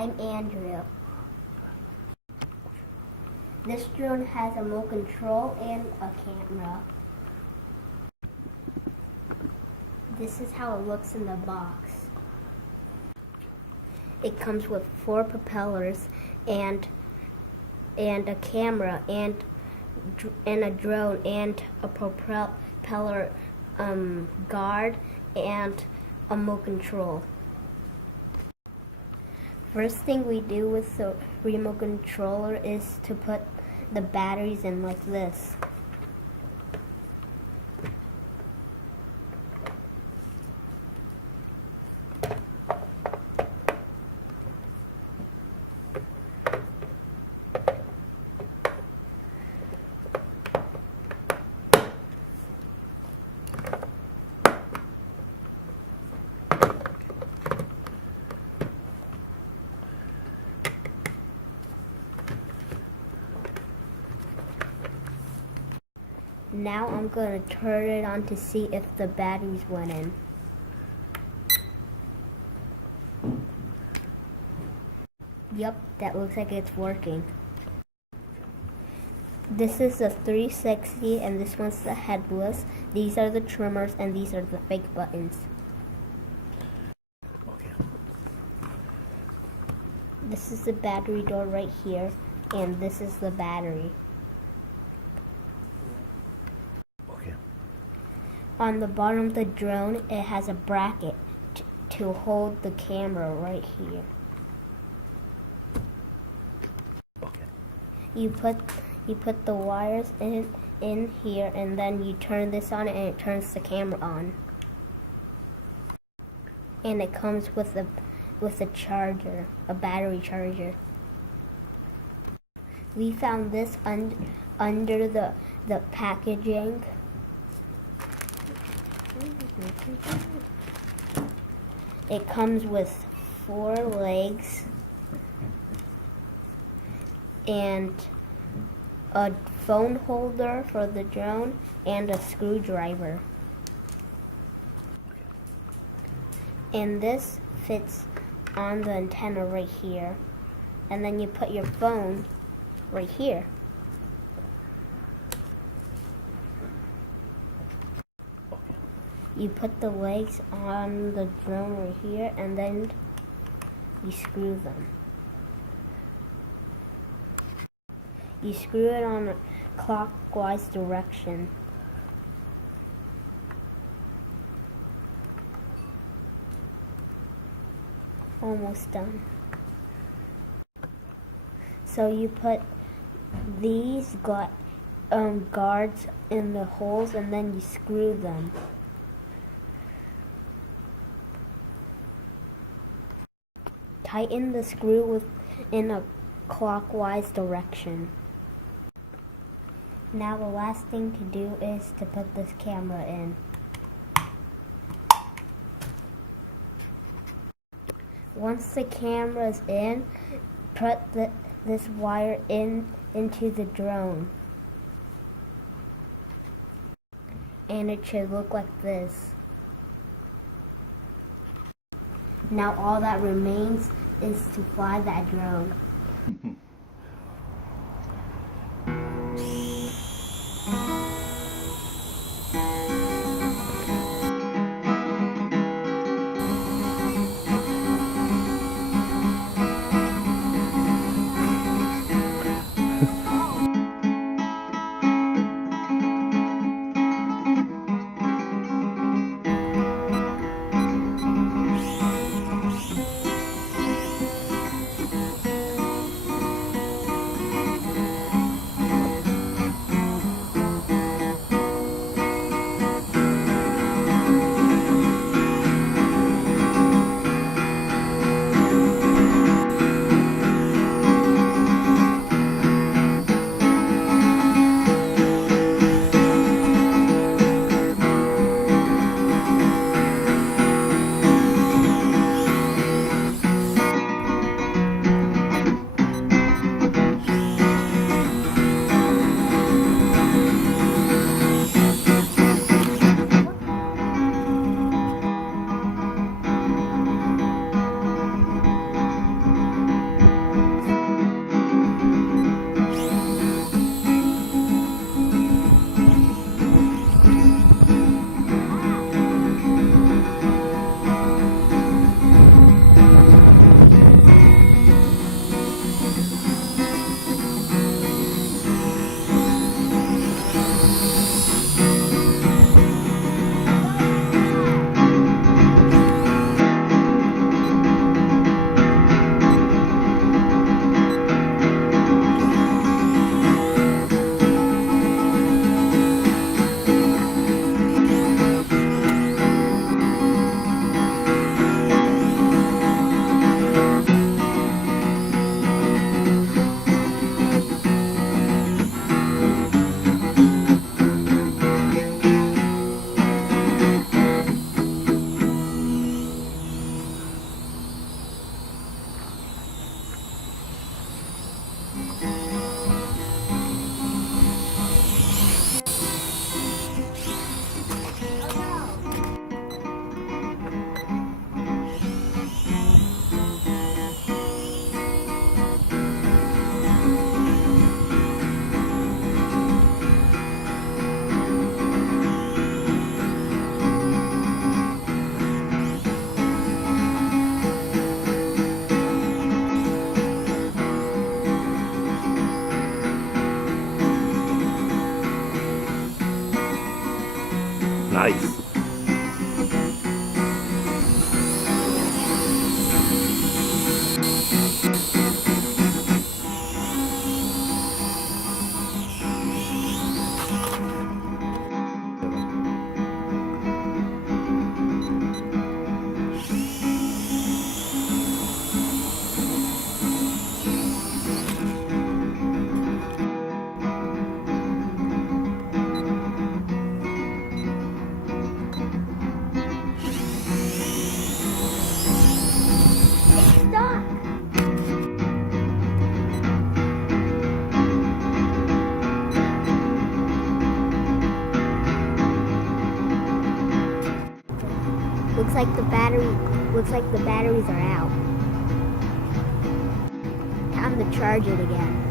I'm Andrew. This drone has a remote control and a camera. This is how it looks in the box. It comes with 4 propellers and a camera and a drone and a propeller guard and a remote control. First thing we do with the remote controller is to put the batteries in like this. Now I'm going to turn it on to see if the batteries went in. Yep, that looks like it's working. This is the 360 and this one's the headless. These are the trimmers and these are the fake buttons. Okay. This is the battery door right here and this is the battery. Okay. On the bottom of the drone, it has a bracket to hold the camera right here. Okay. You put the wires in here and then you turn this on and it turns the camera on. And it comes with a charger, a battery charger. We found this under the packaging. It comes with 4 legs and a phone holder for the drone and a screwdriver. And this fits on the antenna right here. And then you put your phone right here. You put the legs on the drone right here and then you screw them. You screw it on a clockwise direction. Almost done. So you put these guards in the holes and then you screw them. Tighten the screw in a clockwise direction. Now the last thing to do is to put this camera in. Once the camera's in, put this wire into the drone. And it should look like this. Now all that remains is to fly that drone. Nice. Stop! Looks like the batteries are out. Time to charge it again.